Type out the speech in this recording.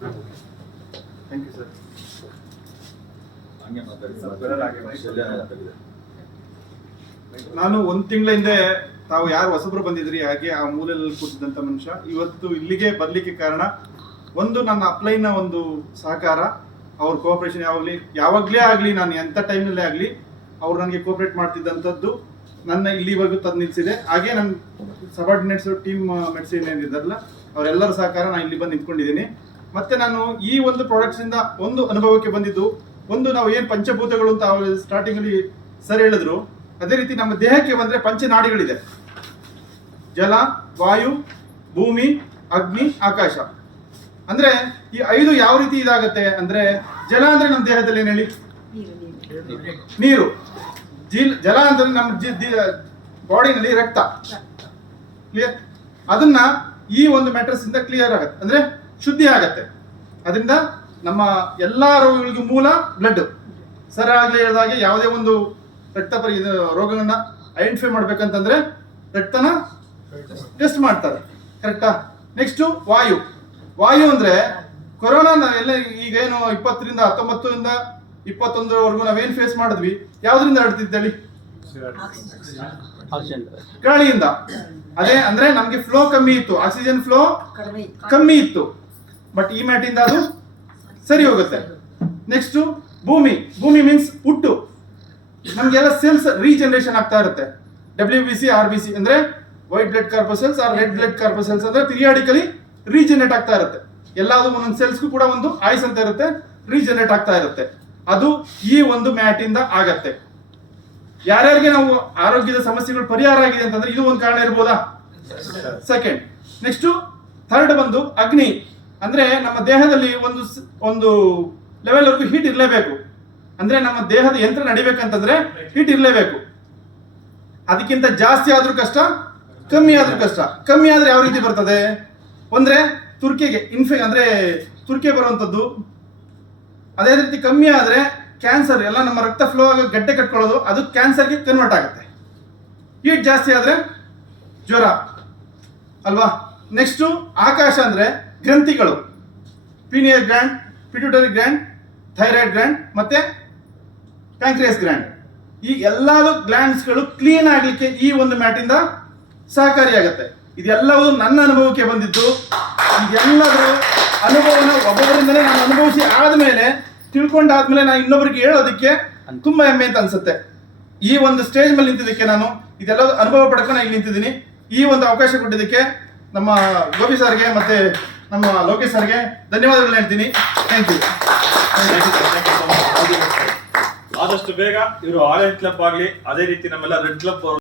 Thank you sir. ನಾನು ಒಂದು ತಿಂಗಳ ಹಿಂದೆ ತಾವು ಯಾರು ಹೊಸಬ್ರು ಬಂದಿದ್ರಿ ಹಾಗೆ ಆ ಮೂಲೆಯಲ್ಲಿ ಕೂತಿದ್ದಂಥ ಮನುಷ್ಯ ಇವತ್ತು ಇಲ್ಲಿಗೆ ಬರ್ಲಿಕ್ಕೆ ಕಾರಣ ಒಂದು ನನ್ನ ಅಪ್ಲೈನ ಒಂದು ಸಹಕಾರ, ಅವ್ರ ಕೋಆಪರೇಷನ್ ಯಾವಾಗಲೇ ಆಗಲಿ, ನಾನು ಎಂಥ ಟೈಮಲ್ಲೇ ಆಗಲಿ ಅವ್ರು ನನಗೆ ಕೋಆಪರೇಟ್ ಮಾಡ್ತಿದ್ದಂಥದ್ದು ನನ್ನ ಇಲ್ಲಿವರೆಗೂ ತಂದು ನಿಲ್ಲಿಸಿದೆ. ಹಾಗೆ ನನ್ನ ಸಬಾರ್ಡಿನೇಟ್ಸ್ ಟೀಮ್ ಮೆಡಿಸಿನ್ ಏನಿದ್ದಾರಲ್ಲ ಅವರೆಲ್ಲರ ಸಹಕಾರ ನಾನು ಇಲ್ಲಿ ಬಂದು ನಿಂತ್ಕೊಂಡಿದ್ದೀನಿ. ಮತ್ತೆ ನಾನು ಈ ಒಂದು ಪ್ರಾಡಕ್ಟ್ಸಿಂದ ಒಂದು ಅನುಭವಕ್ಕೆ ಬಂದಿದ್ದು, ಒಂದು ನಾವು ಏನು ಪಂಚಭೂತಗಳು ಅಂತ ಅವರು ಸ್ಟಾರ್ಟಿಂಗಲ್ಲಿ ಸರ್ ಹೇಳಿದ್ರು, ಅದೇ ರೀತಿ ನಮ್ಮ ದೇಹಕ್ಕೆ ಬಂದರೆ ಪಂಚನಾಡಿಗಳಿದೆ. ಜಲ, ವಾಯು, ಭೂಮಿ, ಅಗ್ನಿ, ಆಕಾಶ. ಅಂದರೆ ಈ 5 ಯಾವ ರೀತಿ ಇದಾಗತ್ತೆ ಅಂದರೆ, ಜಲ ಅಂದರೆ ನಮ್ಮ ದೇಹದಲ್ಲಿ ಏನು ಹೇಳಿ, ನೀರು. ಜಲ ಅಂದರೆ ನಮ್ಮ ಬಾಡಿನಲ್ಲಿ ರಕ್ತ. ಕ್ಲಿಯರ್? ಅದನ್ನ ಈ ಒಂದು ಮ್ಯಾಟ್ರಸ್ ಇಂದ ಕ್ಲಿಯರ್ ಆಗತ್ತೆ, ಅಂದ್ರೆ ಶುದ್ಧಿ ಆಗತ್ತೆ. ಅದರಿಂದ ನಮ್ಮ ಎಲ್ಲಾ ರೋಗಗಳಿಗೂ ಮೂಲ ಬ್ಲಡ್. ಸರ್ ಆಗ್ಲೇ ಹೇಳಿದಾಗೆ ಯಾವುದೇ ಒಂದು ರಕ್ತ ರೋಗಗಳನ್ನ ಐಡೆಂಟಿಫೈ ಮಾಡ್ಬೇಕಂತಂದ್ರೆ ರಕ್ತನ ಟೆಸ್ಟ್ ಮಾಡ್ತಾರೆ, ಕರೆಕ್ಟಾ? ನೆಕ್ಸ್ಟ್ ವಾಯು. ವಾಯು ಅಂದ್ರೆ ಕೊರೋನಾ ನಾವೆಲ್ಲ ಈಗೇನು 20ರಿಂದ 19ರಿಂದ 21ರವರೆಗೂ ನಾವೇನ್ ಫೇಸ್ ಮಾಡಿದ್ವಿ, ಯಾವ್ದ್ರಿಂದ ಹರಡ್ತಿದ್ದೇಳಿ? ಗಾಳಿಯಿಂದ. ಅದೇ ಅಂದ್ರೆ ನಮ್ಗೆ ಫ್ಲೋ ಕಮ್ಮಿ ಇತ್ತು, ಆಕ್ಸಿಜನ್ ಫ್ಲೋ ಕಮ್ಮಿ ಇತ್ತು. ಬಟ್ ಈ ಮ್ಯಾಟಿಂದ ಅದು ಸರಿ ಹೋಗುತ್ತೆ. ನೆಕ್ಸ್ಟ್ ಭೂಮಿ. ಭೂಮಿ ಮೀನ್ಸ್ ಹುಟ್ಟು. ನಮ್ಗೆಲ್ಲ ಸೆಲ್ಸ್ ರೀಜನರೇಷನ್ ಆಗ್ತಾ ಇರುತ್ತೆ. WBC RBC ಅಂದ್ರೆ white blood corpuscles or red blood corpuscles ಅಂದ್ರೆ ಪಿರಿಯಾಡಿಕಲಿ ರೀಜನರೇಟ್ ಆಗ್ತಾ ಇರುತ್ತೆ. ಎಲ್ಲಾದ್ರೂ ಒಂದೊಂದು ಸೆಲ್ಸ್ಗೂ ಕೂಡ ಒಂದು ಆಯುಸ್ ಅಂತ ಇರುತ್ತೆ, ರೀಜನರೇಟ್ ಆಗ್ತಾ ಇರುತ್ತೆ. ಅದು ಈ ಒಂದು ಮ್ಯಾಟ್ ಇಂದ ಆಗತ್ತೆ. ಯಾರ್ಯಾರಿಗೆ ನಾವು ಆರೋಗ್ಯದ ಸಮಸ್ಯೆಗಳು ಪರಿಹಾರ ಆಗಿದೆ ಅಂತಂದ್ರೆ ಇದು ಒಂದು ಕಾರಣ ಇರ್ಬೋದಾ? ಸೆಕೆಂಡ್. ನೆಕ್ಸ್ಟ್ ಥರ್ಡ್ ಬಂದು ಅಗ್ನಿ. ಅಂದ್ರೆ ನಮ್ಮ ದೇಹದಲ್ಲಿ ಒಂದು ಲೆವೆಲ್ ವರೆಗೂ ಹೀಟ್ ಇರಲೇಬೇಕು. ಅಂದ್ರೆ ನಮ್ಮ ದೇಹದ ಯಂತ್ರ ನಡಿಬೇಕಂತಂದ್ರೆ ಹೀಟ್ ಇರಲೇಬೇಕು. ಅದಕ್ಕಿಂತ ಜಾಸ್ತಿ ಆದ್ರೂ ಕಷ್ಟ, ಕಮ್ಮಿ ಆದ್ರೂ ಕಷ್ಟ. ಕಮ್ಮಿ ಆದ್ರೆ ಯಾವ ರೀತಿ ಬರ್ತದೆ ಅಂದ್ರೆ ತುರ್ಕೆಗೆ ಅಂದ್ರೆ ತುರ್ಕೆ ಬರುವಂತದ್ದು. ಅದೇ ರೀತಿ ಕಮ್ಮಿ ಆದ್ರೆ ಕ್ಯಾನ್ಸರ್, ಎಲ್ಲ ನಮ್ಮ ರಕ್ತ ಫ್ಲೋ ಆಗಿ ಗಡ್ಡೆ ಕಟ್ಕೊಳ್ಳೋದು, ಅದು ಕ್ಯಾನ್ಸರ್ಗೆ ಕನ್ವರ್ಟ್ ಆಗುತ್ತೆ. ಹೀಟ್ ಜಾಸ್ತಿ ಆದ್ರೆ ಜ್ವರ ಅಲ್ವಾ? ನೆಕ್ಸ್ಟ್ ಆಕಾಶ ಅಂದ್ರೆ ಗ್ರಂಥಿಗಳು. Pineal gland, pituitary gland, thyroid gland ಮತ್ತೆ ಪ್ಯಾಂಕ್ರಿಯಾಸ್ ಗ್ಲ್ಯಾಂಡ್. ಈ ಎಲ್ಲಾದು ಗ್ಲ್ಯಾಂಡ್ಸ್ಗಳು ಕ್ಲೀನ್ ಆಗ್ಲಿಕ್ಕೆ ಈ ಒಂದು ಮ್ಯಾಟಿಂದ ಸಹಕಾರಿಯಾಗುತ್ತೆ. ಇದೆಲ್ಲವೂ ನನ್ನ ಅನುಭವಕ್ಕೆ ಬಂದಿದ್ದು. ಇದೆಲ್ಲದರ ಅನುಭವನ ಒಬ್ಬೊಬ್ಬರಿಂದಲೇ ನಾನು ಅನುಭವಿಸಿ ಆದ್ಮೇಲೆ, ತಿಳ್ಕೊಂಡಾದ್ಮೇಲೆ ನಾನು ಇನ್ನೊಬ್ಬರಿಗೆ ಹೇಳೋದಕ್ಕೆ ತುಂಬಾ ಹೆಮ್ಮೆ ಅಂತ ಅನ್ಸುತ್ತೆ. ಈ ಒಂದು ಸ್ಟೇಜ್ ಮೇಲೆ ನಿಂತಿದ್ದಕ್ಕೆ, ನಾನು ಇದೆಲ್ಲ ಅನುಭವ ಪಡ್ಕೊಂಡು ನಾನು ಇಲ್ಲಿ ನಿಂತಿದ್ದೀನಿ. ಈ ಒಂದು ಅವಕಾಶ ಕೊಟ್ಟಿದ್ದಕ್ಕೆ ನಮ್ಮ ಗೋಪಿ ಸರ್ಗೆ ಮತ್ತೆ ನಮ್ಮ ಲೋಕೇಶ್ ಸರ್ಗೆ ಧನ್ಯವಾದಗಳನ್ನ ಹೇಳ್ತೀನಿ. Thank you. ಆದಷ್ಟು ಬೇಗ ಇವರು ಆರೆಂಜ್ ಕ್ಲಬ್ ಆಗಲಿ, ಅದೇ ರೀತಿ ನಮ್ಮೆಲ್ಲ ರೆಡ್ ಕ್ಲಬ್